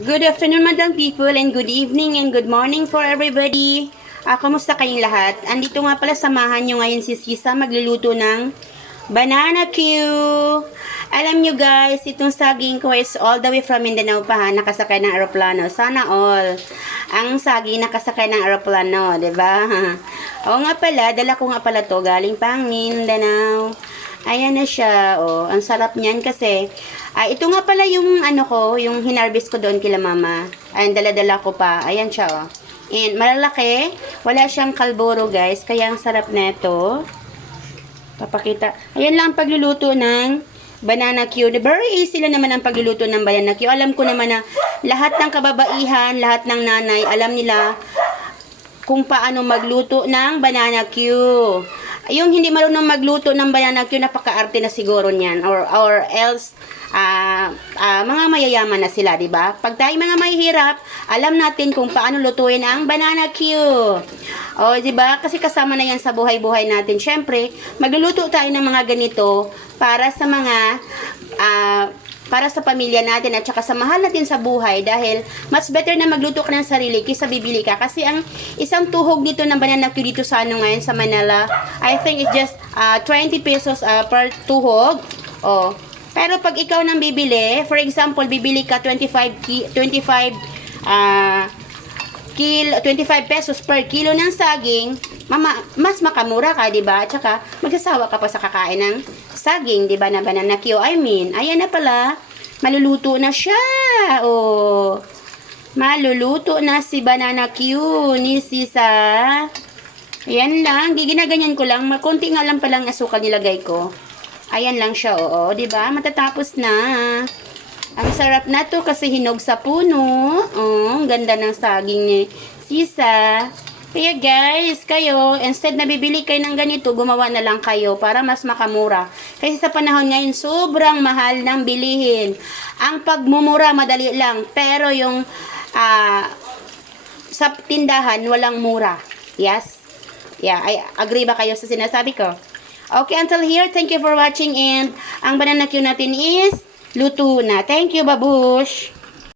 Good afternoon, madam people, and good evening and good morning for everybody. Kamusta kayong lahat? Andito nga pala, samahan nyo ngayon si Sisa magluluto ng banana Q. Alam nyo guys, itong saging ko is all the way from Mindanao pa ha, nakasakay ng aeroplano. Sana all. Ang saging nakasakay ng aeroplano, ba? Diba? Oo nga pala, dala ko nga pala to galing pang Mindanao. Ayan na siya. Oh, ang sarap niyan kasi ito nga pala yung ano ko, yung hinarvest ko doon kila mama. Ayan, dala-dala ko pa. Ayan siya, oh. And malalaki. Wala siyang kalburo, guys. Kaya ang sarap na ito. Papakita. Ayan lang ang pagluluto ng banana Q. Very easy lang naman ang pagluluto ng banana Q. Alam ko naman na lahat ng kababaihan, lahat ng nanay, alam nila kung paano magluto ng banana Q. Yung hindi marunong magluto ng banana Q, napaka-arte na siguro niyan. Or else, mga mayayaman na sila, di ba? Pag tayo mga mahihirap, alam natin kung paano lutuin ang banana Q. O, di ba? Kasi kasama na yan sa buhay-buhay natin. Syempre, magluluto tayo ng mga ganito para sa mga para sa pamilya natin at saka sa mahal natin sa buhay, dahil mas better na magluto ka ng sarili kaysa bibili ka. Kasi ang isang tuhog dito ng banana Q dito sa ano ngayon sa Manila, I think it's just 20 pesos per tuhog. Oh. Pero pag ikaw nang bibili, for example, bibili ka 25 pesos per kilo ng saging, mas makamura ka, 'di ba? At saka magsasawa ka pa sa kakain ng saging, 'di ba, na banana Q. Ayan na pala. Maluluto na siya. Oh. Maluluto na si banana Q ni Sisa. Ayan lang, ginaganyan ko lang. Konti nga lang palang asukal nilagay ko. Ayan lang siya, oo, 'di ba? Matatapos na. Ang sarap na to kasi hinog sa puno. Oh, ang ganda ng saging ni Sisa. Kaya guys, kayo, instead na bibili kayo ng ganito, gumawa na lang kayo para mas makamura. Kasi sa panahon ngayon, sobrang mahal ng bilihin. Ang pagmumura, madali lang. Pero yung sa tindahan, walang mura. Yes? Yeah, I agree ba kayo sa sinasabi ko? Okay, until here, thank you for watching, and ang banana Q natin is luto na. Thank you, babush!